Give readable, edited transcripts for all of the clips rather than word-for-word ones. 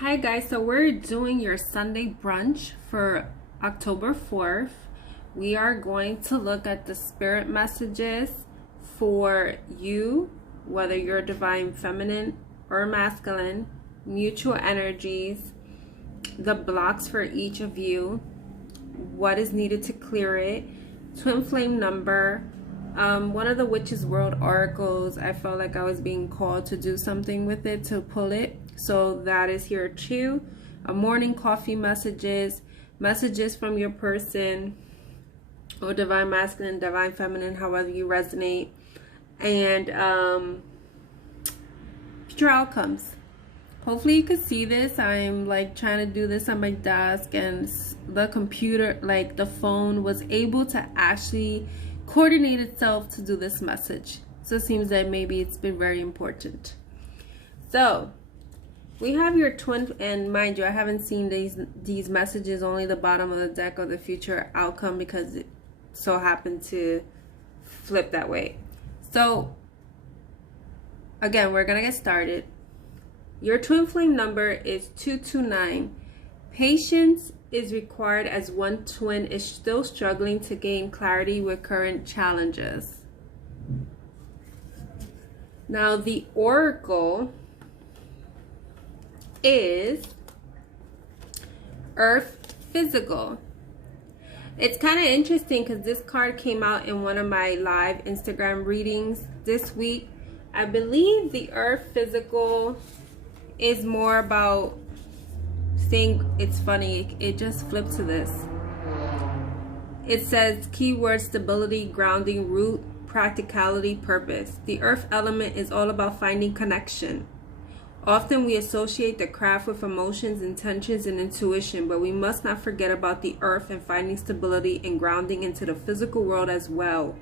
Hi guys, so we're doing your Sunday brunch for October 4th. We are going to look at the spirit messages for you, whether you're divine feminine or masculine, mutual energies, the blocks for each of you, what is needed to clear it, twin flame number. One of the Witches World oracles, I felt like I was being called to do something with it, to pull it. So that is here too. Morning coffee messages, messages from your person, or divine masculine, divine feminine, however you resonate. And future outcomes. Hopefully you can see this. I'm like trying to do this on my desk, and the computer, like the phone, was able to actually coordinate itself to do this message. So it seems that maybe it's been very important. So we have your twin, and mind you, I haven't seen these messages, only the bottom of the deck of the future outcome, because it so happened to flip that way. So again, we're gonna get started. Your twin flame number is 229. Patience is required as one twin is still struggling to gain clarity with current challenges. Now the oracle is Earth Physical. It's kind of interesting because this card came out in one of my live Instagram readings this week. I believe the Earth Physical is more about saying, it's funny, it just flipped to this. It says keyword stability, grounding, root, practicality, purpose. The earth element is all about finding connection. Often we associate the craft with emotions, intentions, and intuition, but we must not forget about the earth and finding stability and grounding into the physical world as well.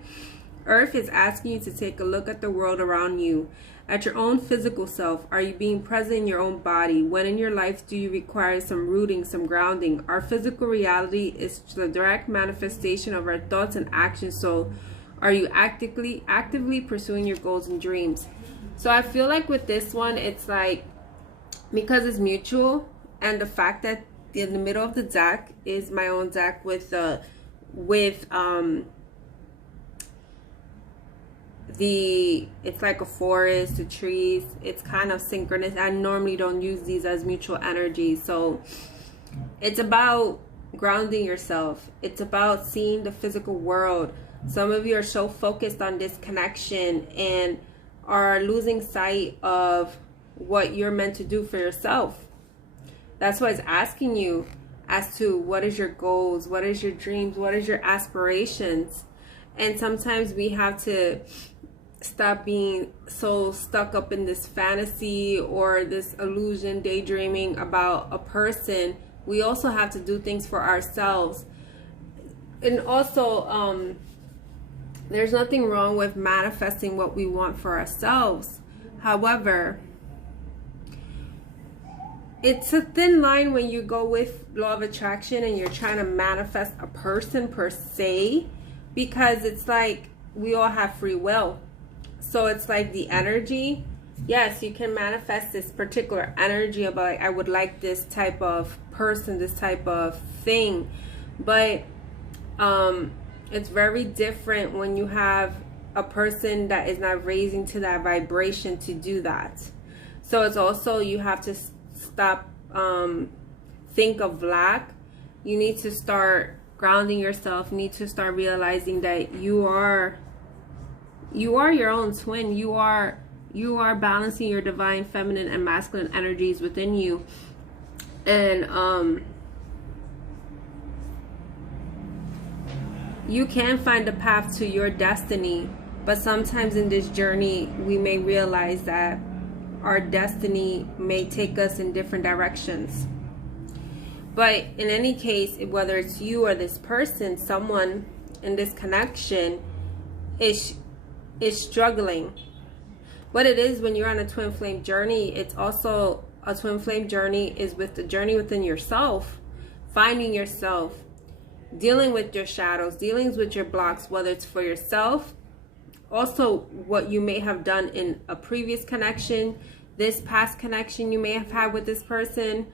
Earth is asking you to take a look at the world around you, at your own physical self. Are you being present in your own body? When in your life do you require some rooting, some grounding? Our physical reality is the direct manifestation of our thoughts and actions. So are you actively pursuing your goals and dreams? So I feel like with this one, it's like, because it's mutual, and the fact that in the middle of the deck is my own deck with it's like a forest, the trees, it's kind of synchronous. I normally don't use these as mutual energy. So it's about grounding yourself. It's about seeing the physical world. Some of you are so focused on this connection and are losing sight of what you're meant to do for yourself. That's why it's asking you as to what is your goals, what is your dreams, what is your aspirations. And sometimes we have to stop being so stuck up in this fantasy or this illusion, daydreaming about a person. We also have to do things for ourselves. And also, there's nothing wrong with manifesting what we want for ourselves. However, it's a thin line when you go with law of attraction and you're trying to manifest a person per se, because it's like we all have free will. So it's like the energy, yes, you can manifest this particular energy about, like, I would like this type of person, this type of thing, but it's very different when you have a person that is not raising to that vibration to do that. So it's also, you have to stop think of lack. You need to start grounding yourself. You need to start realizing that you are your own twin. You are balancing your divine feminine and masculine energies within you. And you can find a path to your destiny, but sometimes in this journey we may realize that our destiny may take us in different directions. But in any case, whether it's you or this person, someone in this connection is struggling. What it is, when you're on a twin flame journey, it's also a twin flame journey is with the journey within yourself, finding yourself, dealing with your shadows, dealing with your blocks, whether it's for yourself, also what you may have done in a previous connection, this past connection you may have had with this person,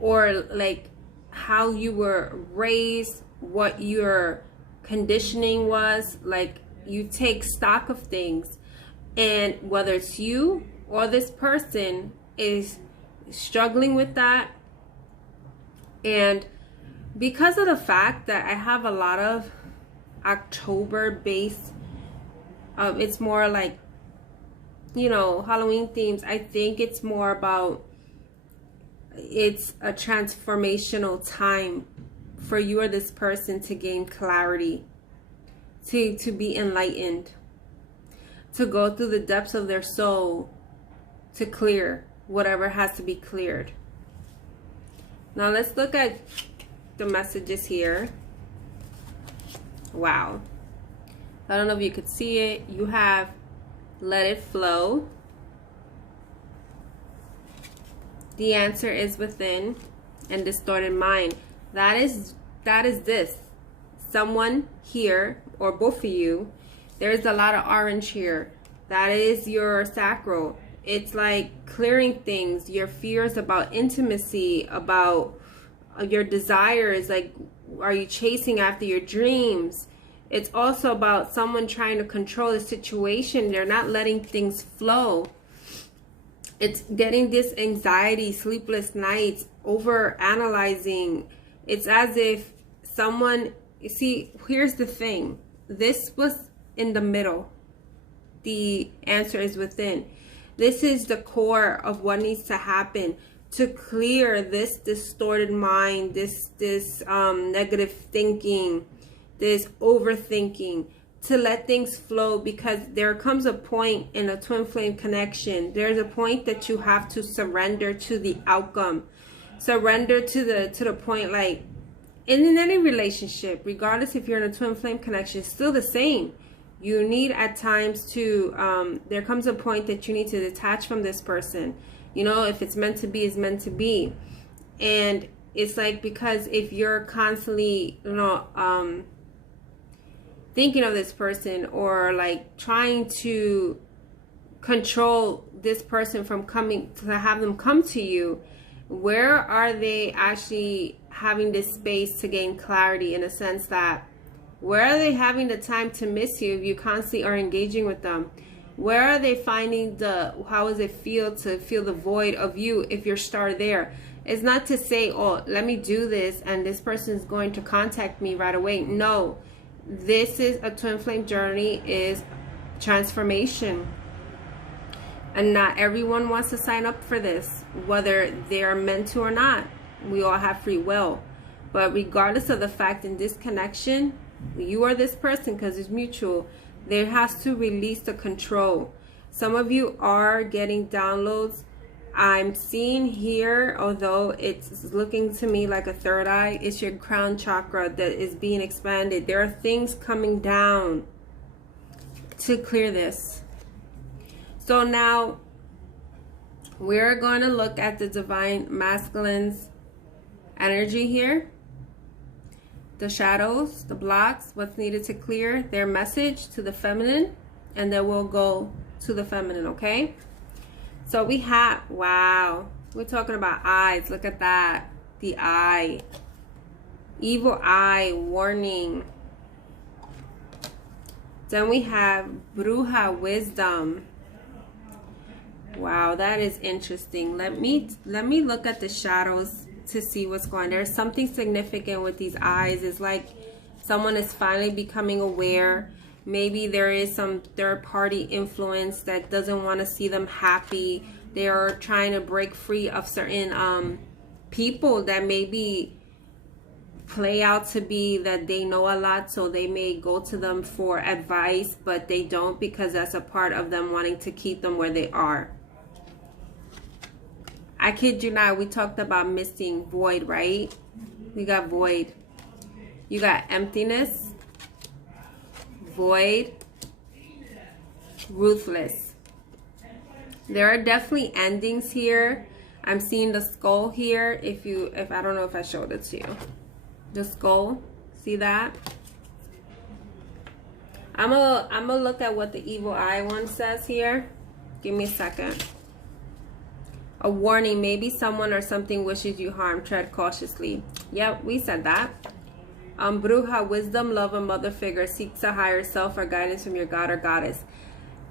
or like how you were raised, what your conditioning was. Like, you take stock of things, and whether it's you or this person is struggling with that. And because of the fact that I have a lot of October based, it's more like, you know, Halloween themes, I think it's more about, it's a transformational time for you or this person to gain clarity, to be enlightened, to go through the depths of their soul, to clear whatever has to be cleared. Now let's look at the messages here. Wow. I don't know if you could see it. You have let it flow. The answer is within, and distorted mind. That is this. Someone here, or both of you, there's a lot of orange here. That is your sacral. It's like clearing things, your fears about intimacy, about your desires. Like, are you chasing after your dreams? It's also about someone trying to control the situation. They're not letting things flow. It's getting this anxiety, sleepless nights, over analyzing. It's as if someone, you see, here's the thing. This was in the middle. The answer is within. This is the core of what needs to happen to clear this distorted mind, this negative thinking, this overthinking, to let things flow. Because there comes a point in a twin flame connection, there's a point that you have to surrender to the outcome, surrender to the point. Like in any relationship, regardless if you're in a twin flame connection, it's still the same. You need at times to there comes a point that you need to detach from this person. You know, if it's meant to be, it's meant to be. And it's like, because if you're constantly, you know, thinking of this person, or like trying to control this person from coming, to have them come to you, where are they actually having this space to gain clarity, in a sense that, where are they having the time to miss you if you constantly are engaging with them? Where are they finding how does it feel to feel the void of you if you're started there? It's not to say, oh, let me do this and this person is going to contact me right away. No, this is a twin flame journey, is transformation. And not everyone wants to sign up for this, whether they're meant to or not. We all have free will. But regardless of the fact, in this connection, you are this person, because it's mutual, there has to release the control. Some of you are getting downloads. I'm seeing here, although it's looking to me like a third eye, it's your crown chakra that is being expanded. There are things coming down to clear this. So now we're going to look at the divine masculine's energy here. The shadows, the blocks, what's needed to clear, their message to the feminine, and then we'll go to the feminine, okay? So we have, wow, we're talking about eyes. Look at that. The eye. Evil eye, warning. Then we have Bruja, wisdom. Wow, that is interesting. Let me look at the shadows to see what's going on. There's something significant with these eyes. It's like someone is finally becoming aware. Maybe there is some third-party influence that doesn't want to see them happy. They are trying to break free of certain people that maybe play out to be that they know a lot, so they may go to them for advice, but they don't, because that's a part of them wanting to keep them where they are. I kid you not, we talked about missing, void, right? We got void. You got emptiness, void, ruthless. There are definitely endings here. I'm seeing the skull here. If I don't know if I showed it to you. The skull, see that? I'm gonna look at what the evil eye one says here. Give me a second. A warning, maybe someone or something wishes you harm. Tread cautiously. Yep, we said that. Bruja, wisdom, love, a mother figure, seeks a higher self or guidance from your god or goddess.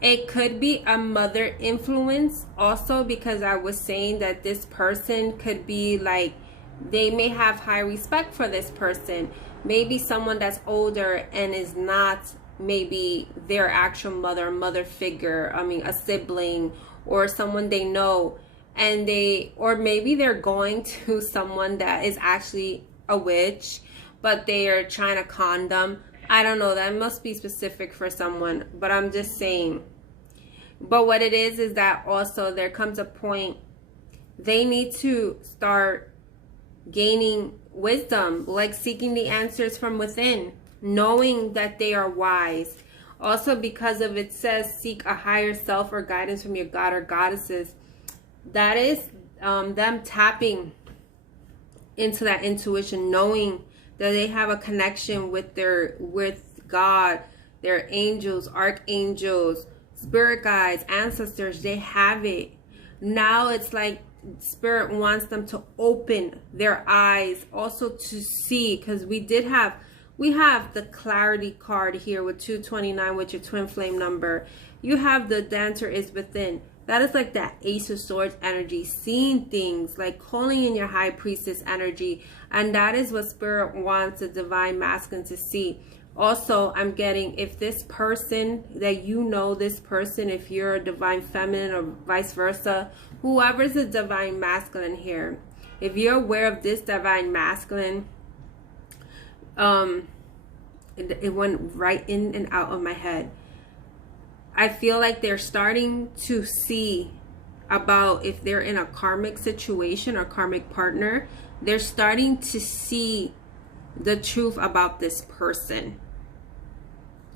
It could be a mother influence also, because I was saying that this person could be like, they may have high respect for this person. Maybe someone that's older and is not maybe their actual mother figure. I mean, a sibling or someone they know. And or maybe they're going to someone that is actually a witch, but they are trying to con them. I don't know. That must be specific for someone, but I'm just saying. But what it is that also there comes a point they need to start gaining wisdom, like seeking the answers from within, knowing that they are wise. Also, because of it says seek a higher self or guidance from your god or goddesses. That is them tapping into that intuition, knowing that they have a connection with God, their angels, archangels, spirit guides, ancestors. They have it. Now it's like Spirit wants them to open their eyes also to see, because we have the clarity card here with 229 with your twin flame number. You have the dancer is within. That is like that Ace of Swords energy, seeing things, like calling in your High Priestess energy. And that is what Spirit wants the Divine Masculine to see. Also, I'm getting, if this person that you know, this person, if you're a Divine Feminine or vice versa, whoever's a Divine Masculine here, if you're aware of this Divine Masculine, it went right in and out of my head. I feel like they're starting to see about if they're in a karmic situation or karmic partner, they're starting to see the truth about this person.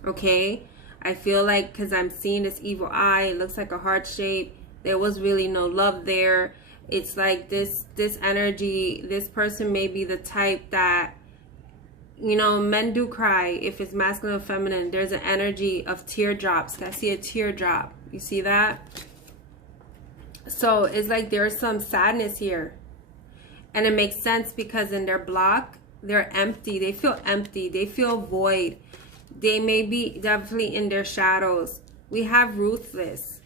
Okay? I feel like, because I'm seeing this evil eye, it looks like a heart shape. There was really no love there. It's like this energy, this person may be the type that, you know, men do cry if it's masculine or feminine. There's an energy of teardrops. I see a teardrop. You see that? So it's like there's some sadness here. And it makes sense because in their block, they're empty. They feel empty. They feel void. They may be definitely in their shadows. We have ruthless.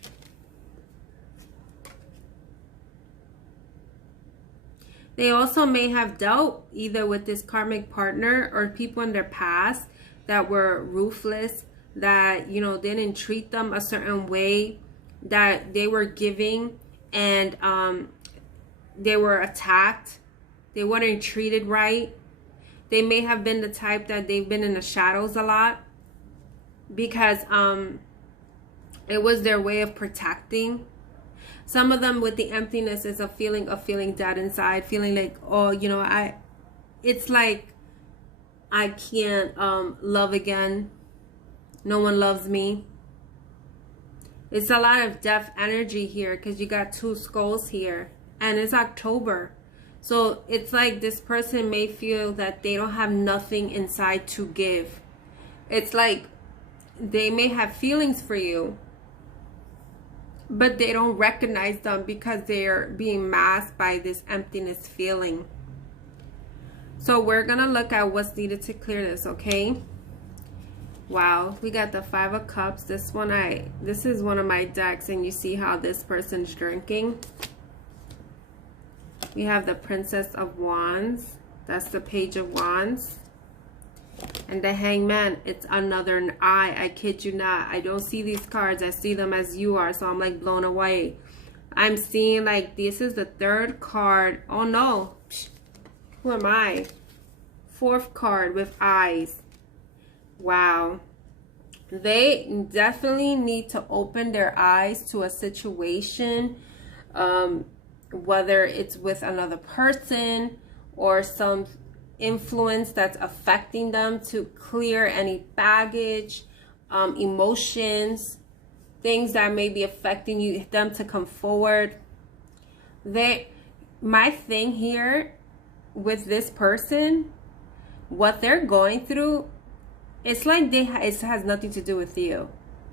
They also may have dealt either with this karmic partner or people in their past that were ruthless, that, you know, didn't treat them a certain way, that they were giving and they were attacked. They weren't treated right. They may have been the type that they've been in the shadows a lot because it was their way of protecting. Some of them with the emptiness is a feeling of feeling dead inside, feeling like, oh, you know, it's like I can't love again. No one loves me. It's a lot of death energy here because you got two skulls here and it's October. So it's like this person may feel that they don't have nothing inside to give. It's like they may have feelings for you, but they don't recognize them because they're being masked by this emptiness feeling. So we're going to look at what's needed to clear this, okay? Wow, we got the Five of Cups. This is one of my decks, and you see how this person's drinking. We have the Princess of Wands. That's the Page of Wands. And the Hangman, it's another eye. I kid you not. I don't see these cards. I see them as you are. So I'm like blown away. I'm seeing like this is the third card. Oh no. Who am I? Fourth card with eyes. Wow. They definitely need to open their eyes to a situation. Whether it's with another person or some influence that's affecting them, to clear any baggage, emotions, things that may be affecting them to come forward. My thing here with this person, what they're going through, it's like it has nothing to do with you.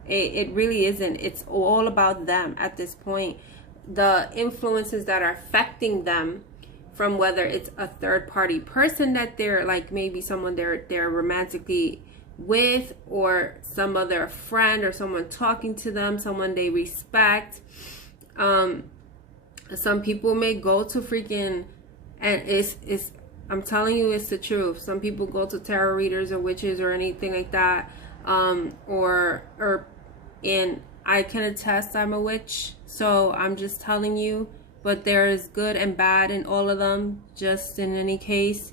It really isn't. It's all about them at this point. the influences that are affecting them, from whether it's a third party person that they're like, maybe someone they're romantically with, or some other friend, or someone talking to them, someone they respect. Some people may go to freaking, and it's I'm telling you, it's the truth. Some people go to tarot readers or witches or anything like that, or in, I can attest I'm a witch, so I'm just telling you. But there is good and bad in all of them. Just in any case,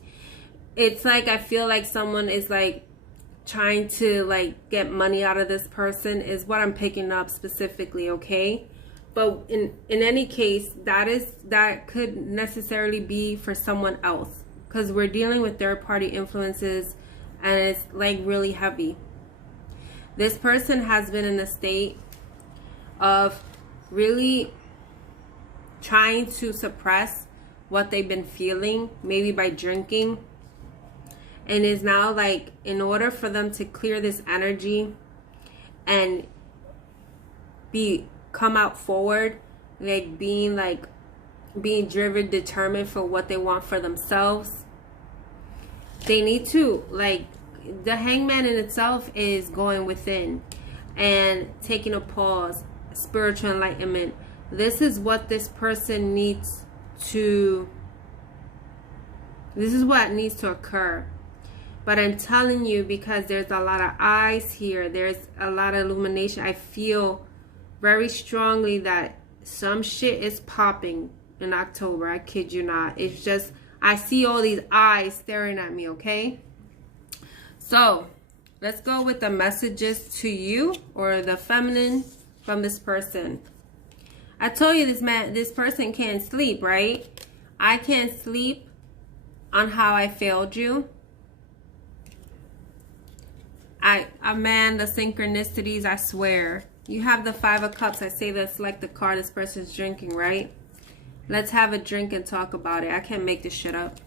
it's like I feel like someone is like trying to like get money out of this person, is what I'm picking up specifically, okay? But in any case, that could necessarily be for someone else, because we're dealing with third party influences, and it's like really heavy. This person has been in a state of really trying to suppress what they've been feeling, maybe by drinking, and is now like, in order for them to clear this energy and come out forward, like being driven, determined for what they want for themselves, they need to, like, the Hangman in itself is going within and taking a pause, spiritual enlightenment. This is what this person needs to, this is what needs to occur. But I'm telling you, because there's a lot of eyes here, there's a lot of illumination. I feel very strongly that some shit is popping in October. I kid you not. It's just, I see all these eyes staring at me, okay? So let's go with the messages to you, or the feminine, from this person. I told you this person can't sleep, right? I can't sleep on how I failed you. Man, the synchronicities, I swear. You have the 5 of Cups. I say that's like the card this person's drinking, right? Let's have a drink and talk about it. I can't make this shit up.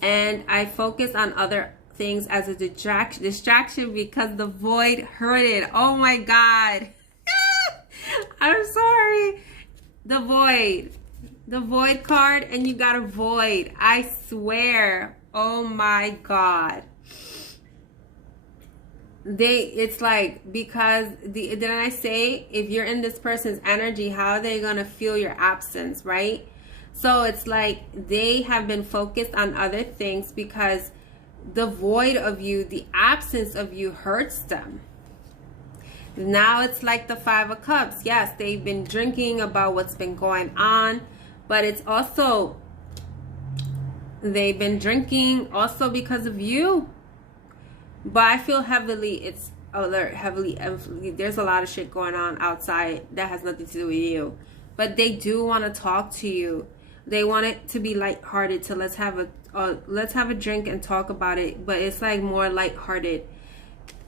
And I focus on other things as a distraction because the void hurted. Oh my God. I'm sorry. The void card, and you got a void. I swear. Oh my God. It's like, because didn't I say, if you're in this person's energy, how are they gonna feel your absence, right? So it's like they have been focused on other things because the void of you, the absence of you, hurts them. Now it's like the 5 of Cups. Yes, they've been drinking about what's been going on, but it's also, they've been drinking also because of you. But I feel heavily, there's a lot of shit going on outside that has nothing to do with you. But they do want to talk to you. They want it to be lighthearted. So let's have a drink and talk about it. But it's like more lighthearted.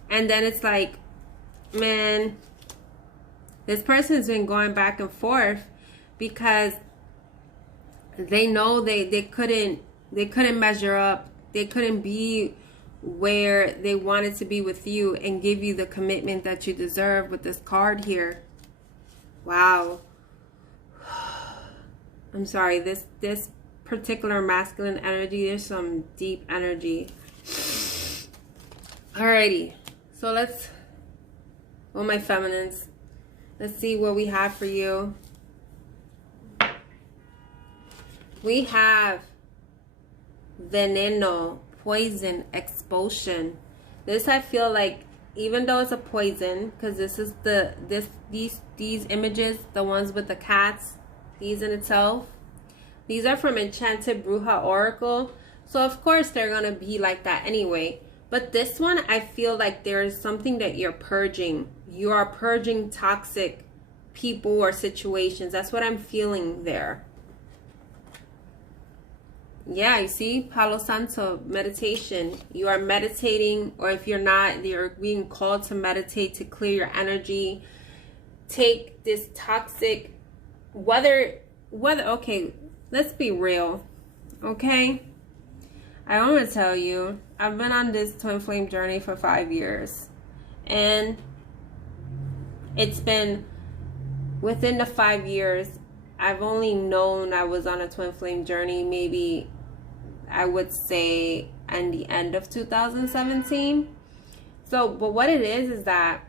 And then it's like, man, this person's been going back and forth because they know they couldn't measure up. They couldn't be where they wanted to be with you and give you the commitment that you deserve with this card here. Wow. I'm sorry, this particular masculine energy, there's some deep energy. Alrighty, so let's, well, my feminines, let's see what we have for you. We have veneno, poison, expulsion. This, I feel like, even though it's a poison, because this is these images, the ones with the cats, these in itself, these are from Enchanted Bruja Oracle, so of course they're gonna be like that anyway. But this one, I feel like there is something that you're purging. You are purging toxic people or situations. That's what I'm feeling there. Yeah, you see, Palo Santo, meditation. You are meditating, or if you're not, you're being called to meditate to clear your energy. Take this toxic, whether okay, let's be real, okay? I want to tell you, I've been on this twin flame journey for 5 years, and it's been within the 5 years, I've only known I was on a twin flame journey, maybe I would say in the end of 2017. So, but what it is that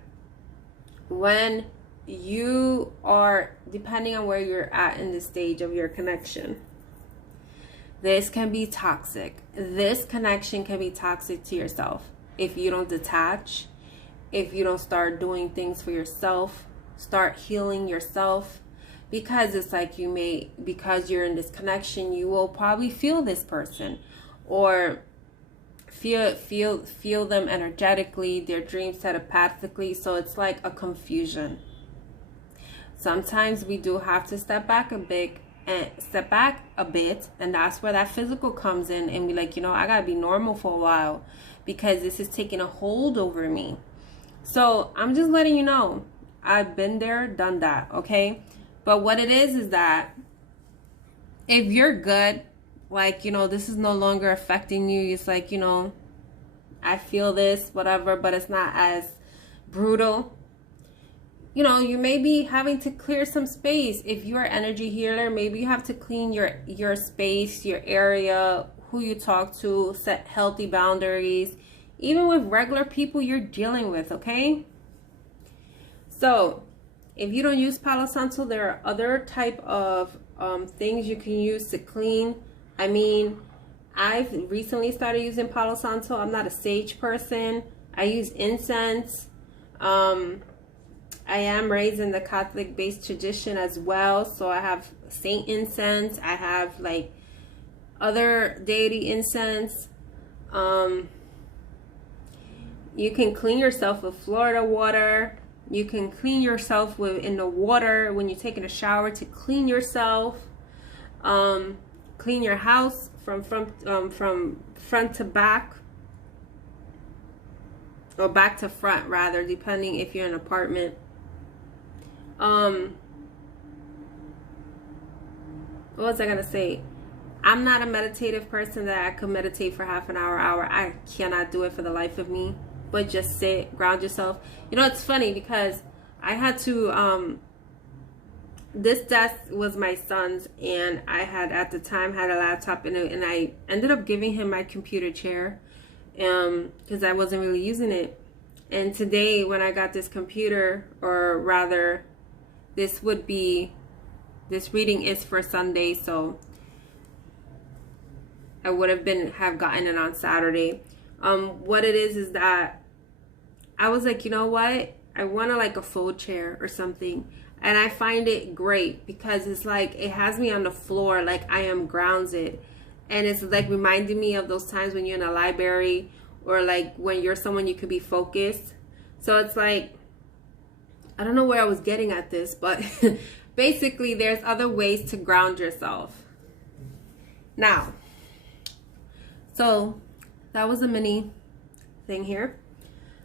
when you are, depending on where you're at in the stage of your connection, this can be toxic. This connection can be toxic to yourself if you don't detach, if you don't start doing things for yourself, start healing yourself. Because it's like because you're in this connection, you will probably feel this person or feel them energetically, their dreams telepathically. So it's like a confusion. Sometimes we do have to step back a bit, and that's where that physical comes in, and be like, I gotta be normal for a while because this is taking a hold over me. So I'm just letting you know, I've been there, done that, okay? But what it is that if you're good, like, this is no longer affecting you. It's like, I feel this, whatever, but it's not as brutal. You may be having to clear some space. If you're an energy healer, maybe you have to clean your space, your area, who you talk to, set healthy boundaries, even with regular people you're dealing with, okay? So, if you don't use Palo Santo, there are other type of things you can use to clean. I mean, I've recently started using Palo Santo. I'm not a sage person. I use incense. I am raised in the Catholic-based tradition as well. So I have saint incense. I have like other deity incense. You can clean yourself with Florida water. You can clean yourself in the water when you're taking a shower to clean yourself. Clean your house from front to back, or back to front rather, depending if you're in an apartment. What was I gonna say? I'm not a meditative person that I could meditate for half an hour. I cannot do it for the life of me. But just sit, ground yourself. It's funny because I had to, this desk was my son's, and I had at the time had a laptop in it, and I ended up giving him my computer chair because I wasn't really using it. And today when I got this computer, or rather this reading is for Sunday, so I would have gotten it on Saturday. What it is that I was like, you know what? I want like a fold chair or something. And I find it great because it's like, it has me on the floor, like I am grounded. And it's like reminding me of those times when you're in a library, or like when you're someone you could be focused. So it's like, I don't know where I was getting at this, but basically there's other ways to ground yourself. Now, so that was a mini thing here.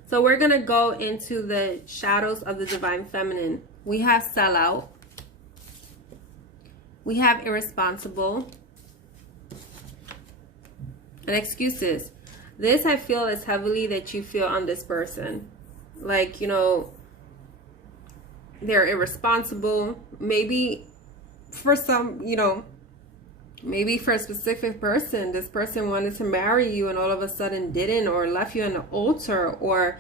So we're going to go into the shadows of the divine feminine. We have sellout. We have irresponsible. And excuses. This I feel is heavily that you feel on this person. Like, they're irresponsible. Maybe for some, maybe for a specific person, this person wanted to marry you and all of a sudden didn't, or left you on the altar, or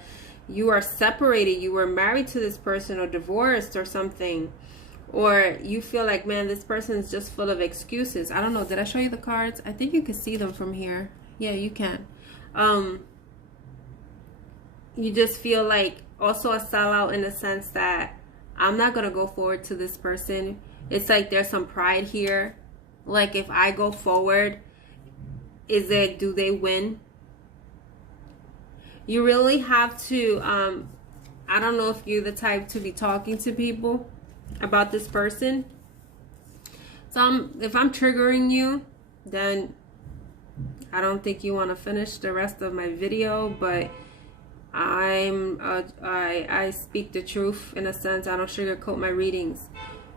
you are separated, you were married to this person or divorced or something, or you feel like, man, this person is just full of excuses. I don't know. Did I show you the cards? I think you can see them from here. Yeah, you can. You just feel like also a sellout in the sense that I'm not going to go forward to this person. It's like there's some pride here. Like, if I go forward, do they win? You really have to, I don't know if you're the type to be talking to people about this person. So if I'm triggering you, then I don't think you want to finish the rest of my video, but I speak the truth in a sense. I don't sugarcoat my readings.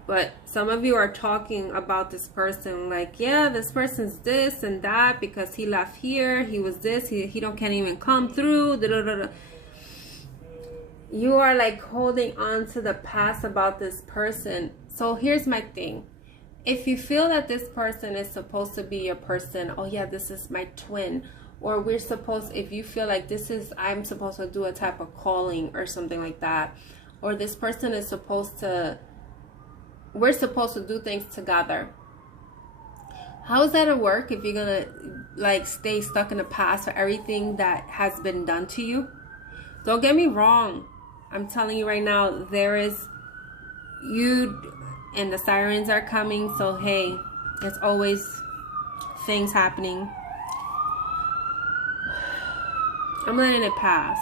But some of you are talking about this person like, yeah, this person's this and that because he left here, he was this, he can't even come through. Da, da, da, da. you are like holding on to the past about this person. So here's my thing. If you feel that this person is supposed to be your person, oh yeah, this is my twin, or we're supposed, if you feel like this is, I'm supposed to do a type of calling or something like that, or this person is supposed to, we're supposed to do things together. How is that gonna work if you're gonna like stay stuck in the past for everything that has been done to you? Don't get me wrong. I'm telling you right now, there is, you, and the sirens are coming, so hey, there's always things happening. I'm letting it pass.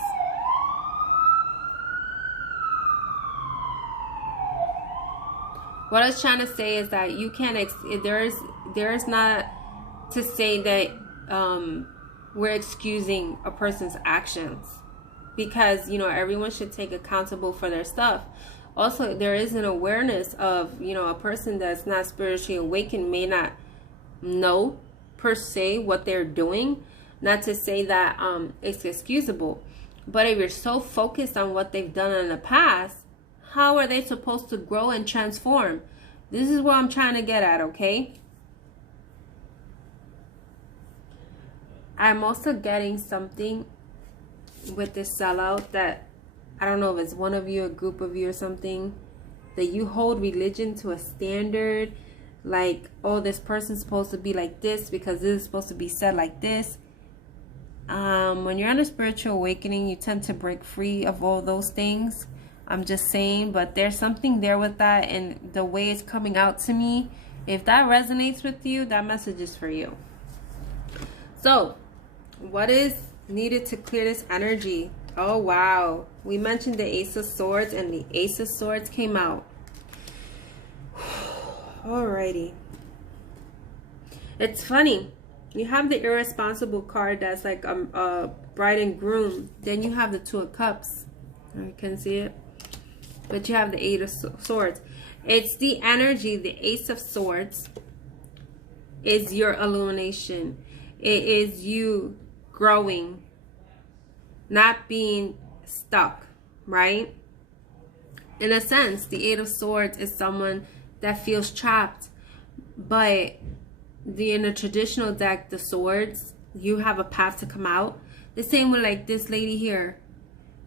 What I was trying to say is that you can't, there's not to say that we're excusing a person's actions, because, you know, everyone should take accountable for their stuff. Also, there is an awareness of, you know, a person that's not spiritually awakened may not know per se what they're doing. Not to say that it's excusable, but if you're so focused on what they've done in the past, how are they supposed to grow and transform? This is what I'm trying to get at, okay? I'm also getting something with this sellout that, I don't know if it's one of you, a group of you or something, that you hold religion to a standard, like, oh, this person's supposed to be like this because this is supposed to be said like this. When you're on a spiritual awakening, you tend to break free of all those things. I'm just saying, but there's something there with that, and the way it's coming out to me, if that resonates with you, that message is for you. So, what is needed to clear this energy? Oh, wow. We mentioned the Ace of Swords, and the Ace of Swords came out. Alrighty. It's funny. You have the irresponsible card that's like bride and groom. Then you have the Two of Cups. You can see it. But you have the Eight of Swords. It's the energy. The Ace of Swords is your illumination. It is you growing, not being stuck, right? In a sense, the Eight of Swords is someone that feels trapped. But in the traditional deck, the swords, you have a path to come out. The same with like this lady here.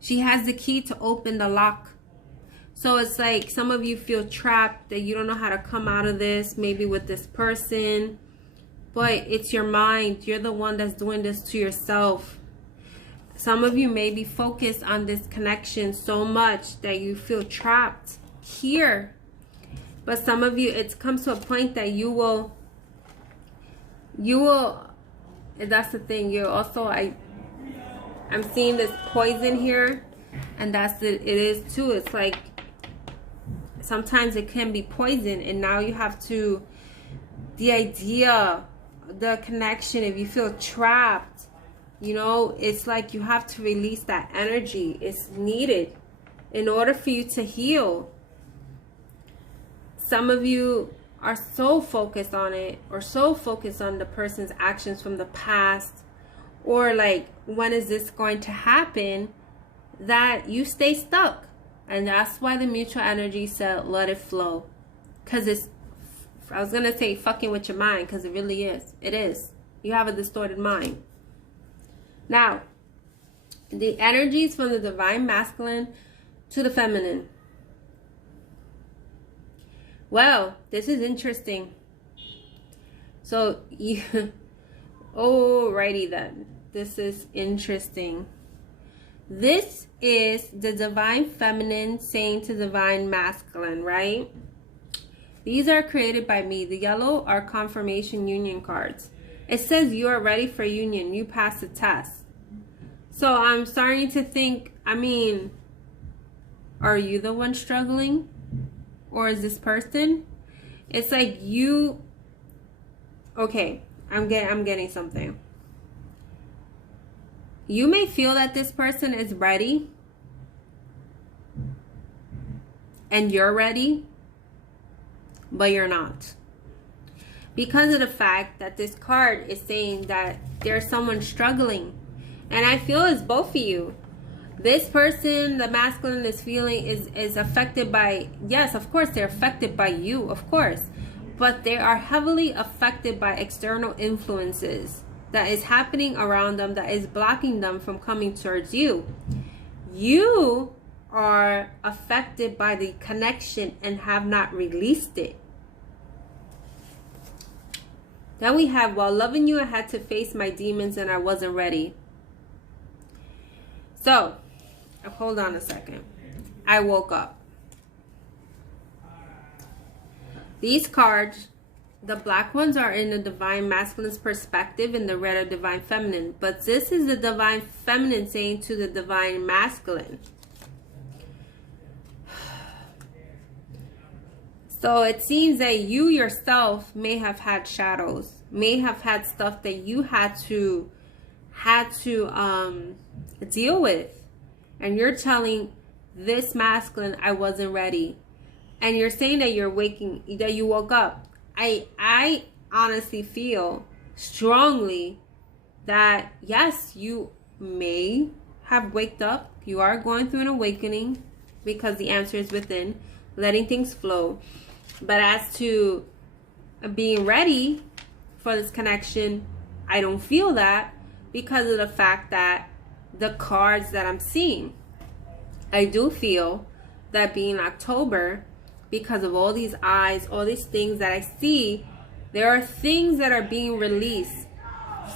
She has the key to open the lock. So it's like some of you feel trapped, that you don't know how to come out of this, maybe with this person. But it's your mind. You're the one that's doing this to yourself. Some of you may be focused on this connection so much that you feel trapped here. But some of you, it comes to a point that you will, and that's the thing, you're also, I'm seeing this poison here, and that's it is too. It's like, sometimes it can be poison, and now you have to, the idea, the connection, if you feel trapped, you know, it's like you have to release that energy. It's needed in order for you to heal. Some of you are so focused on it, or so focused on the person's actions from the past, or like, when is this going to happen, that you stay stuck. And that's why the mutual energy said let it flow, because it's, I was gonna say fucking with your mind, because it really is. It is. You have a distorted mind. Now, the energies from the divine masculine to the feminine. Well, this is interesting. So, you, alrighty then. This is interesting. This is the divine feminine saying to divine masculine, right? These are created by me. The yellow are confirmation union cards. It says you are ready for union. You passed the test. So I'm starting to think, I mean, are you the one struggling? Or is this person? It's like you, okay, I'm getting something. You may feel that this person is ready, and you're ready, but you're not. Because of the fact that this card is saying that there's someone struggling. And I feel it's both of you. This person, the masculine is feeling, is affected by, yes, of course, they're affected by you, of course. But they are heavily affected by external influences that is happening around them, that is blocking them from coming towards you. You are affected by the connection and have not released it. Then we have, while loving you, I had to face my demons and I wasn't ready. So, hold on a second. I woke up. These cards, the black ones are in the divine masculine's perspective and the red are divine feminine. But this is the divine feminine saying to the divine masculine. So it seems that you yourself may have had shadows, may have had stuff that you had to deal with. And you're telling this masculine, I wasn't ready. And you're saying that that you woke up. I honestly feel strongly that yes, you may have waked up. You are going through an awakening because the answer is within, letting things flow. But as to being ready for this connection, I don't feel that because of the fact that the cards that I'm seeing. I do feel that being October, because of all these eyes, all these things that I see, there are things that are being released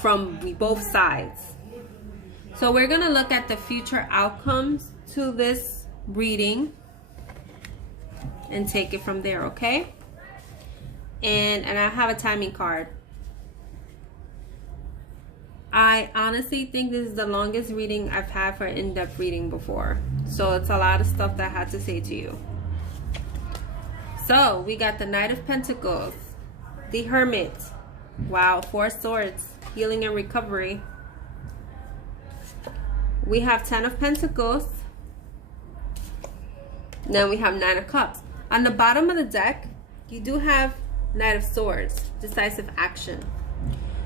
from both sides. So we're going to look at the future outcomes to this reading and take it from there, okay? And I have a timing card. I honestly think this is the longest reading I've had for an in-depth reading before. So it's a lot of stuff that I had to say to you. So we got the Knight of Pentacles, the Hermit, wow, 4 Swords, healing and recovery. We have 10 of Pentacles. Then we have 9 of Cups. On the bottom of the deck, you do have Knight of Swords, decisive action.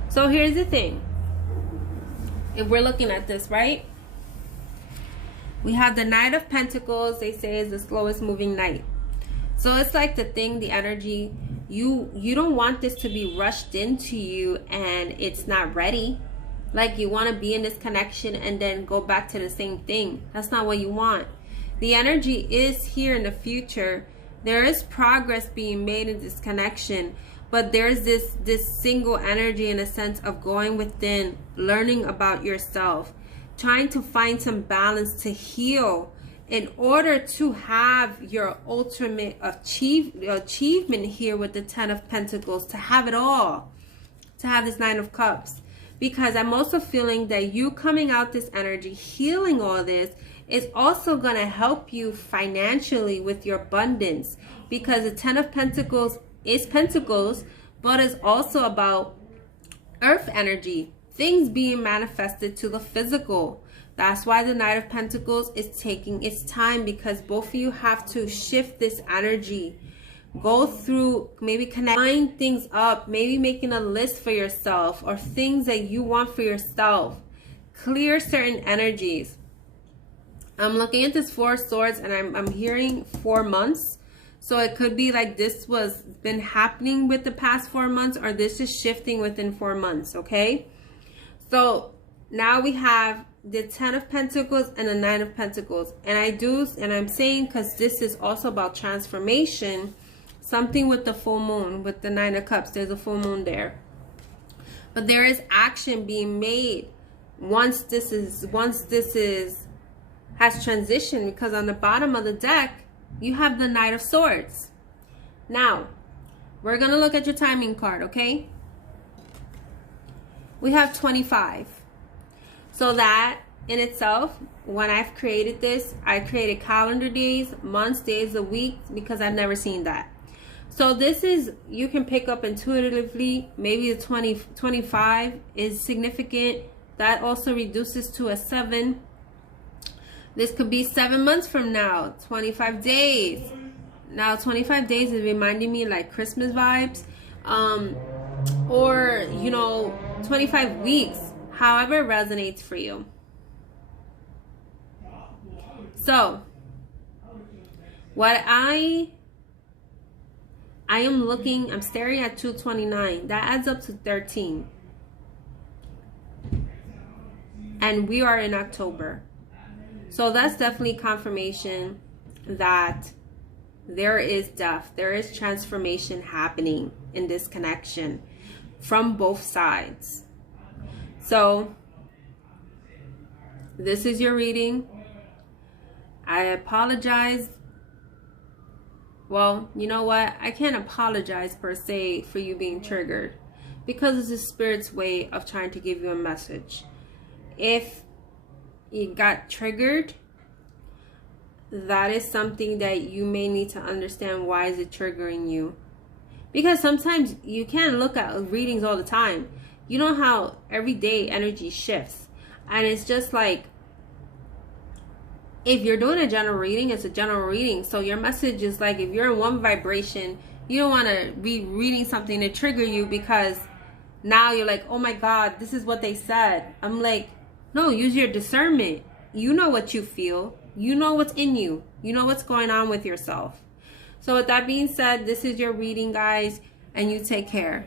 So here's the thing. If we're looking at this, right? We have the Knight of Pentacles, they say is the slowest moving knight. So it's like the thing, the energy, you don't want this to be rushed into you and it's not ready. Like you want to be in this connection and then go back to the same thing. That's not what you want. The energy is here in the future. There is progress being made in this connection, but there's this single energy in a sense of going within, learning about yourself, trying to find some balance to heal in order to have your ultimate achievement here with the 10 of Pentacles, to have it all, to have this 9 of Cups. Because I'm also feeling that you coming out this energy, healing all this, is also going to help you financially with your abundance. Because the 10 of Pentacles is Pentacles, but it's also about earth energy, things being manifested to the physical. That's why the Knight of Pentacles is taking its time, because both of you have to shift this energy, go through, maybe line things up, maybe making a list for yourself or things that you want for yourself. Clear certain energies. I'm looking at this 4 Swords and I'm hearing 4 months. So it could be like this was been happening with the past 4 months, or this is shifting within 4 months, okay? So now we have the 10 of Pentacles and the 9 of Pentacles. And I'm saying, because this is also about transformation, something with the full moon, with the 9 of Cups, there's a full moon there. But there is action being made once this has transitioned, because on the bottom of the deck, you have the Knight of Swords. Now, we're going to look at your timing card, okay? We have 25. So that in itself, when I've created this, I created calendar days, months, days, a week, because I've never seen that. So this is, you can pick up intuitively, maybe the 25 is significant. That also reduces to a 7. This could be 7 months from now, 25 days. Now 25 days is reminding me like Christmas vibes, or, you know, 25 weeks, however it resonates for you. So what I am looking, I'm staring at 229. That adds up to 13. And we are in October. So that's definitely confirmation that there is death. There is transformation happening in this connection from both sides. So this is your reading. I apologize. Well, you know what? I can't apologize per se for you being triggered, because it's the Spirit's way of trying to give you a message. If you got triggered, that is something that you may need to understand. Why is it triggering you? Because sometimes you can't look at readings all the time. You know how every day energy shifts. And it's just like, if you're doing a general reading, it's a general reading. So your message is like, if you're in one vibration, you don't want to be reading something to trigger you, because now you're like, oh my God, this is what they said. I'm like, no, use your discernment. You know what you feel. You know what's in you. You know what's going on with yourself. So with that being said, this is your reading, guys, and you take care.